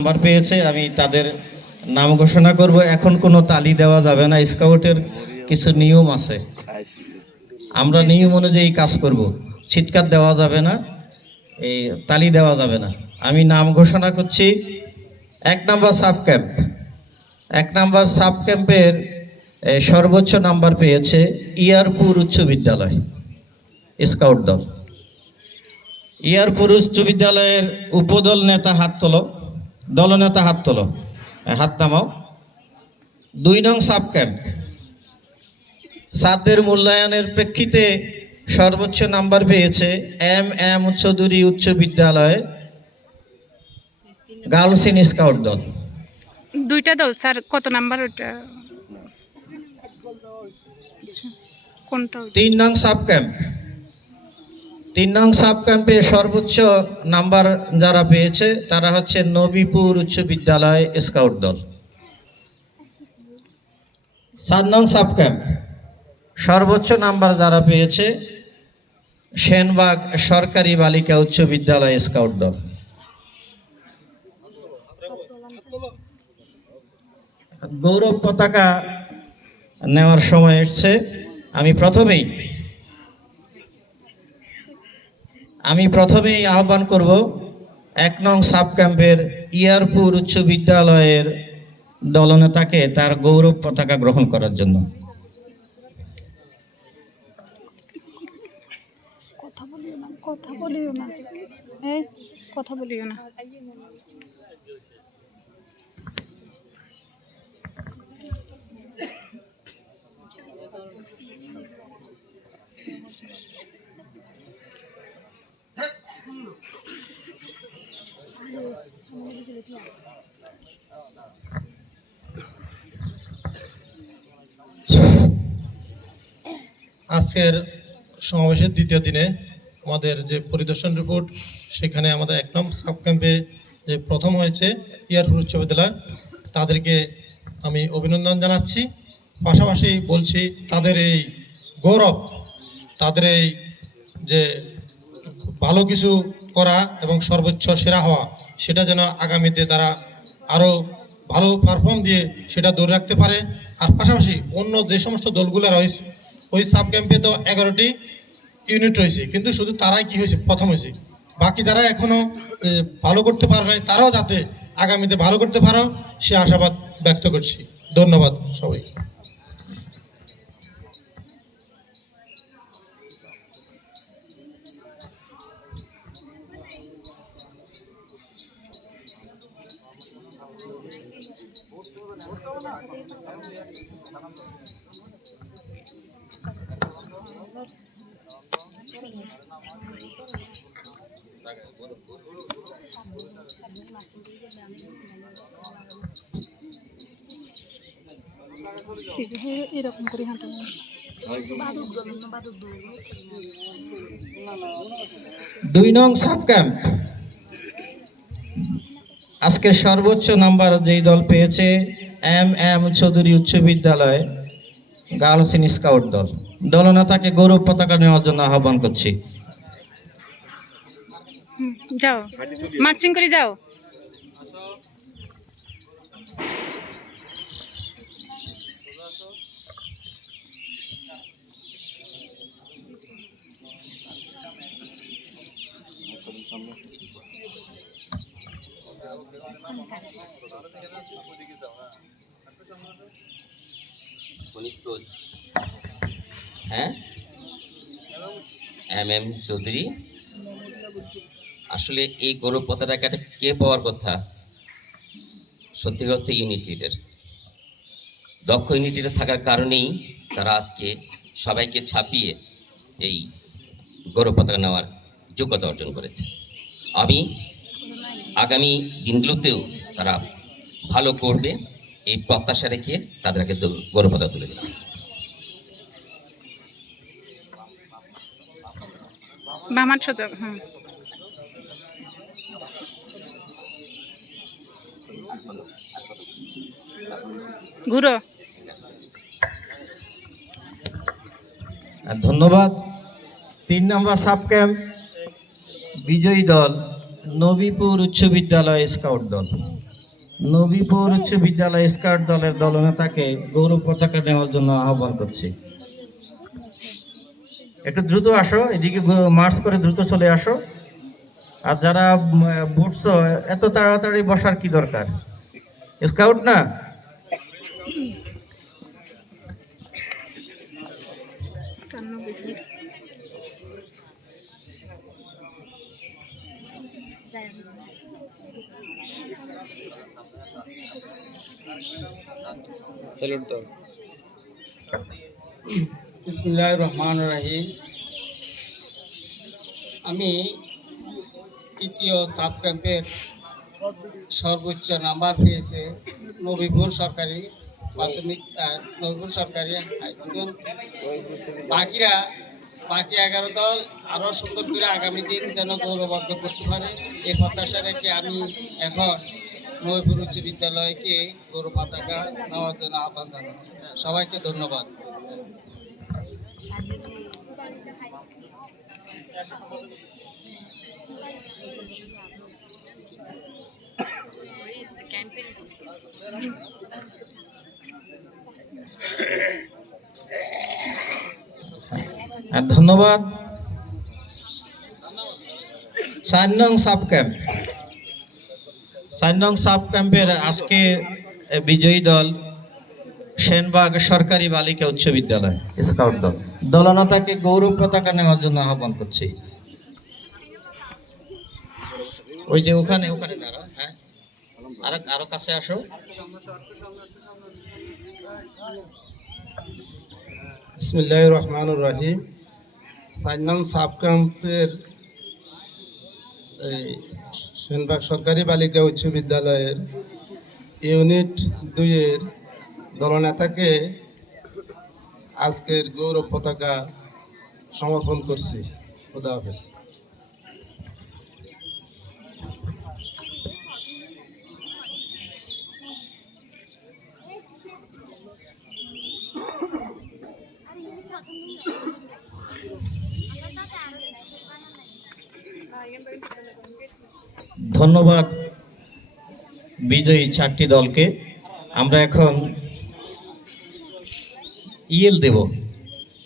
Number পেয়েছে আমি তাদের নাম ঘোষণা করব। এখন কোনো তালি দেওয়া যাবে না, স্কাউটের কিছু নিয়ম আছে, আমরা নিয়ম অনুযায়ী কাজ করব। চিৎকার দেওয়া যাবে না, এই তালি দেওয়া যাবে না। আমি নাম ঘোষণা করছি। 1 নম্বর সাব ক্যাম্প, 1 নম্বর সাব ক্যাম্পের সর্বোচ্চ নাম্বার পেয়েছে ইয়ারপুর উচ্চ বিদ্যালয় স্কাউট দল। ইয়ারপুর উচ্চ বিদ্যালয়ের উপদল নেতা হাত তোলো, দলনেতা হাত তোলো, হাত নামাও। 2 নং সাব ক্যাম্প, ছাত্রদের মূল্যায়নের প্রেক্ষিতে সর্বোচ্চ নাম্বার পেয়েছে এম চৌধুরী উচ্চ বিদ্যালয় গার্লস ইন স্কাউট দল। 2টা দল স্যার, কত নাম্বার ওটা? কোনটা? 3 নং সাব ক্যাম্প, 3 নং সাব ক্যাম্পে সর্বোচ্চ নাম্বার যারা পেয়েছে তারা হচ্ছে নবীপুর উচ্চ বিদ্যালয় স্কাউট দল। 4 নং সাব ক্যাম্প, সর্বোচ্চ নাম্বার যারা পেয়েছে সেনবাগ সরকারি বালিকা উচ্চ বিদ্যালয় স্কাউট দল। গৌরব পতাকা নেওয়ার সময় এসছে। আমি প্রথমেই আহ্বান করব 1 নং সাব ক্যাম্পের ইয়ারপুর উচ্চ বিদ্যালয়ের দলনেতাকে তার গৌরব পতাকা গ্রহণ করার জন্য। কথা বলিও না। আজকের সমাবেশের দ্বিতীয় দিনে আমাদের যে পরিদর্শন রিপোর্ট, সেখানে আমাদের 1 নং সাব ক্যাম্পে যে প্রথম হয়েছে ইয়ারপুর উচ্চ বিদ্যালয়, তাদেরকে আমি অভিনন্দন জানাচ্ছি। পাশাপাশি বলছি তাদের এই গৌরব, তাদের এই যে ভালো কিছু করা এবং সর্বোচ্চ সেরা হওয়া, সেটা যেন আগামীতে তারা আরও ভালো পারফর্ম দিয়ে সেটা ধরে রাখতে পারে। আর পাশাপাশি অন্য যে সমস্ত দলগুলো রয়েছে, ওই সাব ক্যাম্পে তো 11টি ইউনিট রয়েছে, কিন্তু শুধু তারাই কি হয়েছে, প্রথম হয়েছে। বাকি যারা এখনও ভালো করতে পারে নাই, তারাও যাতে আগামীতে ভালো করতে পারো সে আশাবাদ ব্যক্ত করছি। ধন্যবাদ সবাইকে। এরকম করে হাঁটা। 2 নং সাব ক্যাম্প, আজকে সর্বোচ্চ নাম্বার যেই দল পেয়েছে এম চৌধুরী উচ্চ বিদ্যালয় গার্লস ইন স্কাউট দল। দলনেতাকে গৌরব পতাকা নেওয়ার জন্য আহ্বান করছি। যাও, মার্চিং করে যাও। হ্যাঁ, এম চৌধুরী, আসলে এই গৌরব পতাকাটা কে পাওয়ার কথা? সত্যি অর্থে ইউনিট লিডার, দক্ষ ইউনিট লিডার থাকার কারণেই তারা আজকে সবাইকে ছাপিয়ে এই গৌরব পতাকা নেওয়ার যোগ্যতা অর্জন করেছে। আমি আগামী দিনগুলোতেও তারা ভালো করবে এই প্রত্যাশা রেখে তাদেরকে গৌরব পতাকা তুলে দিলাম। বামান সুযোগ। ঘুরো। ধন্যবাদ। 3 নম্বর সাব ক্যাম্প বিজয়ী দল নবীপুর উচ্চ বিদ্যালয় স্কাউট দল। নবীপুর উচ্চ বিদ্যালয় স্কাউট দলের দলনেতাকে গৌরব পতাকা নেওয়ার জন্য আহ্বান করছি। একটু দ্রুত আসো, এদিকে মার্চ করে দ্রুত চলে আসো। আর যারা বুটছো, এত তাড়াতাড়ি বসার কি দরকার? স্কাউট না? বিসমিল্লাহির রহমানির রহিম। আমি তৃতীয় সাব ক্যাম্পের সর্বোচ্চ নাম্বার পেয়েছে নবীপুর সরকারি প্রাথমিক নবীপুর সরকারি হাই স্কুল। বাকি 11 দল আরও সুন্দর করে আগামী দিন যেন গৌরব অর্জন করতে পারে, এই প্রত্যাশা রেখে আমি এখন নবীপুর উচ্চ বিদ্যালয়কে গৌরব পতাকা নেওয়ার জন্য আহ্বান জানাচ্ছি। সবাইকে ধন্যবাদ। ধন্যবাদ। 4 নং সাব ক্যাম্প, 4 নং সাব ক্যাম্পের আজকে বিজয়ী দল সেনবাগ সরকারি বালিকা উচ্চ বিদ্যালয় স্কাউট দল। দলনেতাকে গৌরব পতাকা নেওয়ার জন্য আহ্বান করছি। ওই যে ওখানে দাঁড়া। হ্যাঁ, আরো কাছে আসো। বিসমিল্লাহির রহমানির রহিম। 4 নং সাব ক্যাম্পের এই সেনবাগ সরকারি বালিকা উচ্চ বিদ্যালয়ের ইউনিট 2-এর দলনেতাকে আজকের গৌরব পতাকা সমর্পণ করছি। খুদা হাফেজ। ধন্যবাদ বিজয়ী 4টি দলকে। আমরা এখন ইএল দেব।